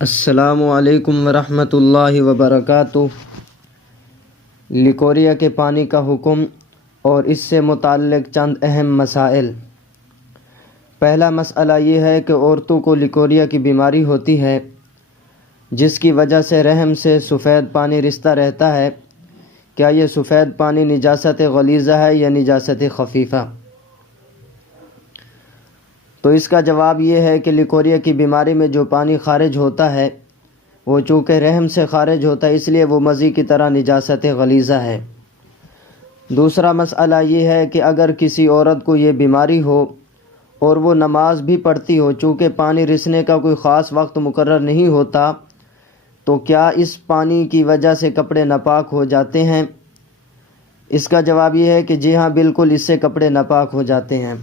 السلام علیکم ورحمۃ اللہ وبرکاتہ۔ لیکوریا کے پانی کا حکم اور اس سے متعلق چند اہم مسائل۔ پہلا مسئلہ یہ ہے کہ عورتوں کو لیکوریا کی بیماری ہوتی ہے جس کی وجہ سے رحم سے سفید پانی رستا رہتا ہے۔ کیا یہ سفید پانی نجاست غلیظہ ہے یا نجاست خفیفہ؟ تو اس کا جواب یہ ہے کہ لیکوریا کی بیماری میں جو پانی خارج ہوتا ہے وہ چونکہ رحم سے خارج ہوتا ہے اس لیے وہ مزی کی طرح نجاست غلیظہ ہے۔ دوسرا مسئلہ یہ ہے کہ اگر کسی عورت کو یہ بیماری ہو اور وہ نماز بھی پڑھتی ہو، چونکہ پانی رسنے کا کوئی خاص وقت مقرر نہیں ہوتا، تو کیا اس پانی کی وجہ سے کپڑے ناپاک ہو جاتے ہیں؟ اس کا جواب یہ ہے کہ جی ہاں، بالکل اس سے کپڑے ناپاک ہو جاتے ہیں۔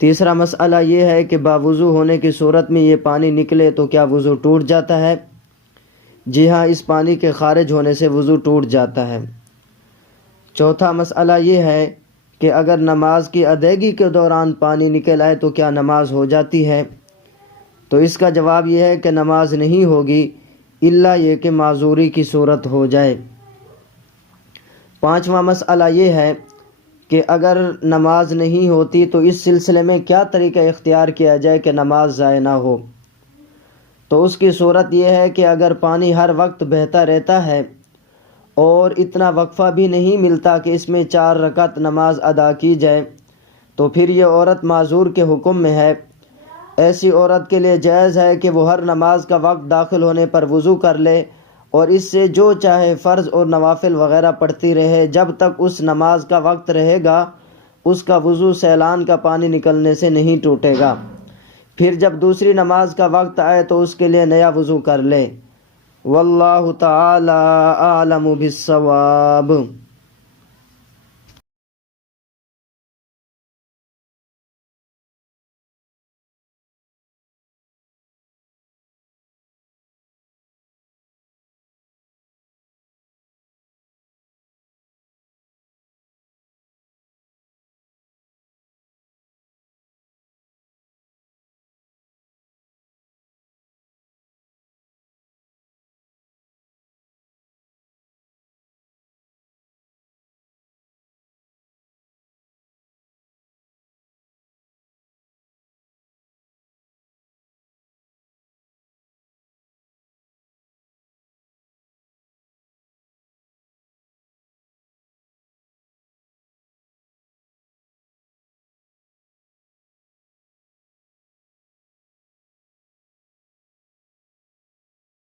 تیسرا مسئلہ یہ ہے کہ باوضو ہونے کی صورت میں یہ پانی نکلے تو کیا وضو ٹوٹ جاتا ہے؟ جی ہاں، اس پانی کے خارج ہونے سے وضو ٹوٹ جاتا ہے۔ چوتھا مسئلہ یہ ہے کہ اگر نماز کی ادائیگی کے دوران پانی نکل آئے تو کیا نماز ہو جاتی ہے؟ تو اس کا جواب یہ ہے کہ نماز نہیں ہوگی الا یہ کہ معذوری کی صورت ہو جائے۔ پانچواں مسئلہ یہ ہے کہ اگر نماز نہیں ہوتی تو اس سلسلے میں کیا طریقہ اختیار کیا جائے کہ نماز ضائع نہ ہو؟ تو اس کی صورت یہ ہے کہ اگر پانی ہر وقت بہتا رہتا ہے اور اتنا وقفہ بھی نہیں ملتا کہ اس میں 4 رکعت نماز ادا کی جائے تو پھر یہ عورت معذور کے حکم میں ہے۔ ایسی عورت کے لیے جائز ہے کہ وہ ہر نماز کا وقت داخل ہونے پر وضو کر لے اور اس سے جو چاہے فرض اور نوافل وغیرہ پڑھتی رہے جب تک اس نماز کا وقت رہے گا۔ اس کا وضو سیلان کا پانی نکلنے سے نہیں ٹوٹے گا۔ پھر جب دوسری نماز کا وقت آئے تو اس کے لیے نیا وضو کر لے۔ واللہ تعالی اعلم بالصواب۔